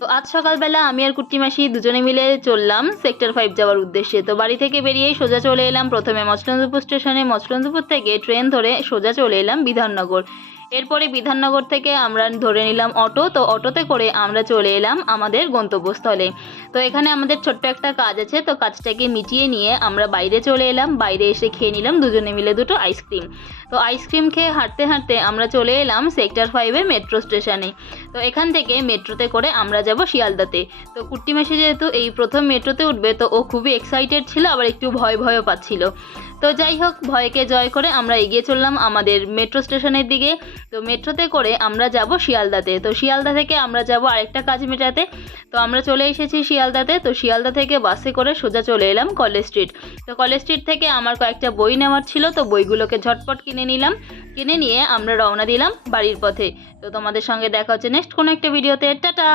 তো আজ সকালবেলা আমি আর কুট্টি মাসি দুজনে মিলে চললাম সেক্টর 5 যাওয়ার উদ্দেশ্যে। তো বাড়ি থেকে বেরিয়েই সোজা চলে এলাম প্রথমে মচলন্দপুর স্টেশনে। মচলন্দপুর থেকে ট্রেন ধরে সোজা চলে এলাম বিধাননগর। এরপরে বিধাননগর থেকে আমরা ধরে নিলাম অটো। তো অটোতে করে আমরা চলে এলাম আমাদের গন্তব্যস্থলে। তো এখানে আমাদের ছোট্ট একটা কাজ আছে, তো কাজটাকে মিটিয়ে নিয়ে আমরা বাইরে চলে এলাম। বাইরে এসে খেয়ে নিলাম দুজনে মিলে দুটো আইসক্রিম। তো আইসক্রিম খেয়ে হাঁটতে হাঁটতে আমরা চলে এলাম সেক্টর 5-এর মেট্রো স্টেশনে। তো এখান থেকে মেট্রোতে করে আমরা যাব শিয়ালদাতে। তো কুট্টি মাসি যেহেতু এই প্রথম মেট্রোতে উঠবে, তো ও খুবই এক্সাইটেড ছিল, আবার একটু ভয়ও পাচ্ছিল। তো যাই হোক, ভয়কে জয় করে আমরা এগিয়ে চললাম আমাদের মেট্রো স্টেশনের দিকে। তো মেট্রোতে করে আমরা যাব শিয়ালদাতে। তো শিয়ালদা থেকে আমরা যাব আরেকটা কাজ মেটাতে। তো আমরা চলে এসেছি শিয়ালদাতে। তো শিয়ালদা থেকে বাসে করে সোজা চলে এলাম কলেজ স্ট্রিট। তো কলেজ স্ট্রিট থেকে আমার কয়েকটা বই নেওয়ার ছিল, তো বইগুলোকে ঝটপট কিনে নিলাম। কিনে নিয়ে আমরা রওনা দিলাম বাড়ির পথে। তো তোমাদের সঙ্গে দেখা হচ্ছে নেক্সট কোনো একটা ভিডিওতে। টাটা।